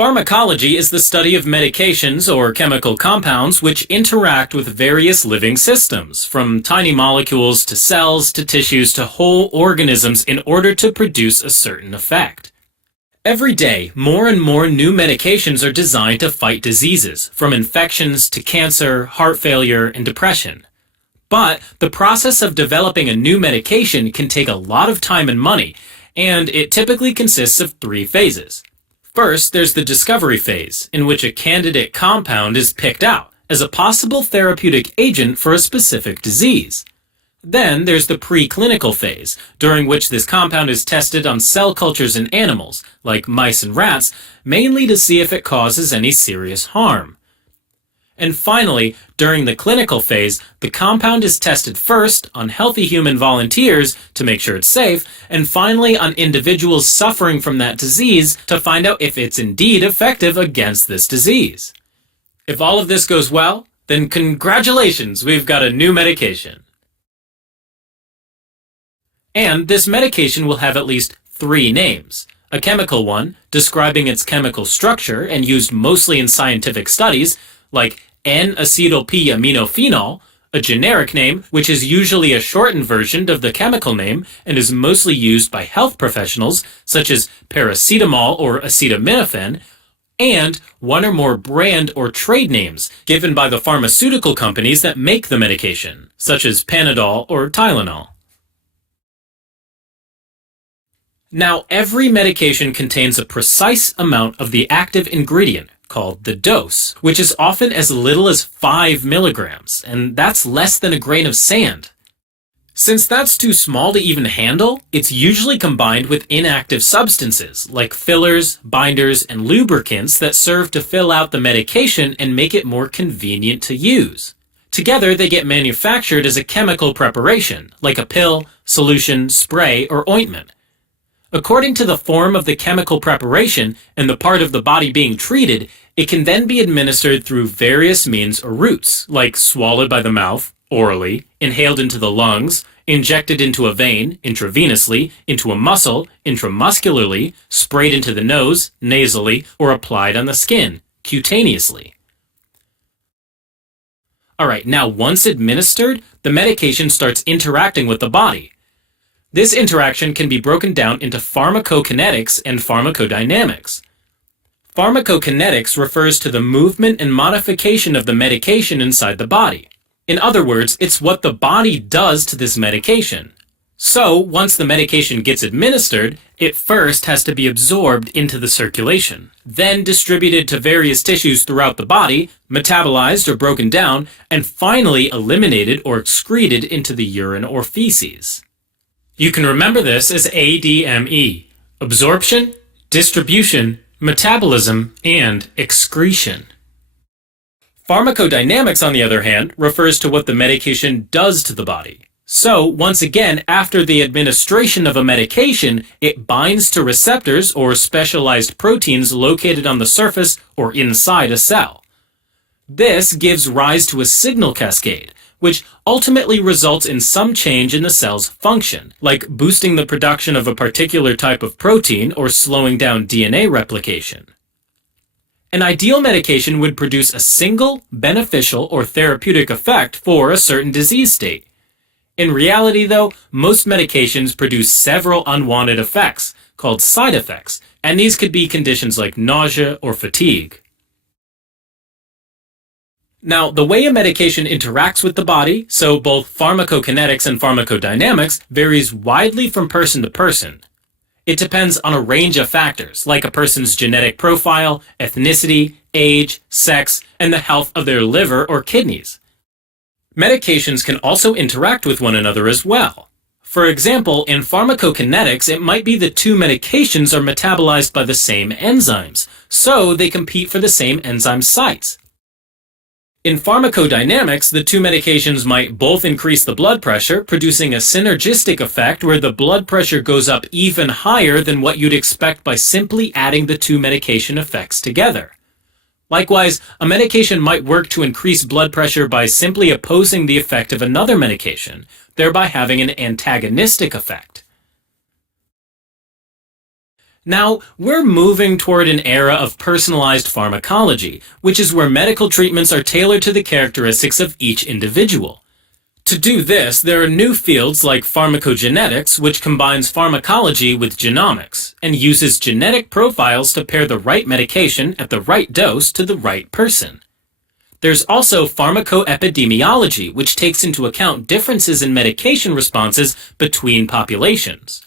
Pharmacology is the study of medications or chemical compounds which interact with various living systems, from tiny molecules to cells to tissues to whole organisms in order to produce a certain effect. Every day, more and more new medications are designed to fight diseases, from infections to cancer, heart failure, and depression. But the process of developing a new medication can take a lot of time and money, and it typically consists of 3 phases. First, there's the discovery phase, in which a candidate compound is picked out as a possible therapeutic agent for a specific disease. Then there's the preclinical phase, during which this compound is tested on cell cultures in animals, like mice and rats, mainly to see if it causes any serious harm. And finally, during the clinical phase, the compound is tested first on healthy human volunteers to make sure it's safe, and finally on individuals suffering from that disease to find out if it's indeed effective against this disease. If all of this goes well, then congratulations, we've got a new medication. And this medication will have at least 3 names. A chemical one, describing its chemical structure and used mostly in scientific studies, like N-acetyl-P-aminophenol, a generic name which is usually a shortened version of the chemical name and is mostly used by health professionals such as paracetamol or acetaminophen, and one or more brand or trade names given by the pharmaceutical companies that make the medication, such as Panadol or Tylenol. Now, every medication contains a precise amount of the active ingredient, called the dose, which is often as little as 5 milligrams, and that's less than a grain of sand. Since that's too small to even handle, it's usually combined with inactive substances like fillers, binders, and lubricants that serve to fill out the medication and make it more convenient to use. Together, they get manufactured as a chemical preparation, like a pill, solution, spray, or ointment. According to the form of the chemical preparation and the part of the body being treated, it can then be administered through various means or routes, like swallowed by the mouth, orally, inhaled into the lungs, injected into a vein, intravenously, into a muscle, intramuscularly, sprayed into the nose, nasally, or applied on the skin, cutaneously. Alright, now once administered, the medication starts interacting with the body. This interaction can be broken down into pharmacokinetics and pharmacodynamics. Pharmacokinetics refers to the movement and modification of the medication inside the body. In other words, it's what the body does to this medication. So, once the medication gets administered, it first has to be absorbed into the circulation, then distributed to various tissues throughout the body, metabolized or broken down, and finally eliminated or excreted into the urine or feces. You can remember this as ADME: absorption, distribution, metabolism, and excretion. Pharmacodynamics, on the other hand, refers to what the medication does to the body. So, once again, after the administration of a medication, it binds to receptors or specialized proteins located on the surface or inside a cell. This gives rise to a signal cascade, which ultimately results in some change in the cell's function, like boosting the production of a particular type of protein or slowing down DNA replication. An ideal medication would produce a single, beneficial, or therapeutic effect for a certain disease state. In reality, though, most medications produce several unwanted effects, called side effects, and these could be conditions like nausea or fatigue. Now, the way a medication interacts with the body, so both pharmacokinetics and pharmacodynamics, varies widely from person to person. It depends on a range of factors, like a person's genetic profile, ethnicity, age, sex, and the health of their liver or kidneys. Medications can also interact with one another as well. For example, in pharmacokinetics, it might be that 2 medications are metabolized by the same enzymes, so they compete for the same enzyme sites. In pharmacodynamics, the 2 medications might both increase the blood pressure, producing a synergistic effect where the blood pressure goes up even higher than what you'd expect by simply adding the 2 medication effects together. Likewise, a medication might work to increase blood pressure by simply opposing the effect of another medication, thereby having an antagonistic effect. Now, we're moving toward an era of personalized pharmacology, which is where medical treatments are tailored to the characteristics of each individual. To do this, there are new fields like pharmacogenetics, which combines pharmacology with genomics and uses genetic profiles to pair the right medication at the right dose to the right person. There's also pharmacoepidemiology, which takes into account differences in medication responses between populations.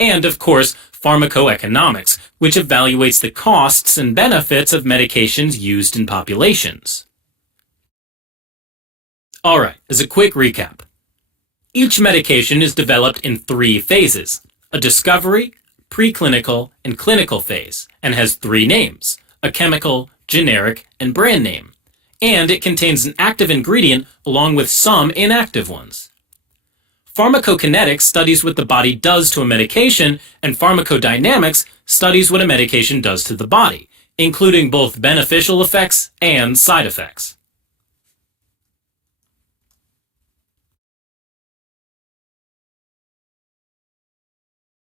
And, of course, pharmacoeconomics, which evaluates the costs and benefits of medications used in populations. Alright, as a quick recap. Each medication is developed in 3 phases: a discovery, preclinical, and clinical phase, and has 3 names: a chemical, generic, and brand name. And it contains an active ingredient along with some inactive ones. Pharmacokinetics studies what the body does to a medication, and pharmacodynamics studies what a medication does to the body, including both beneficial effects and side effects.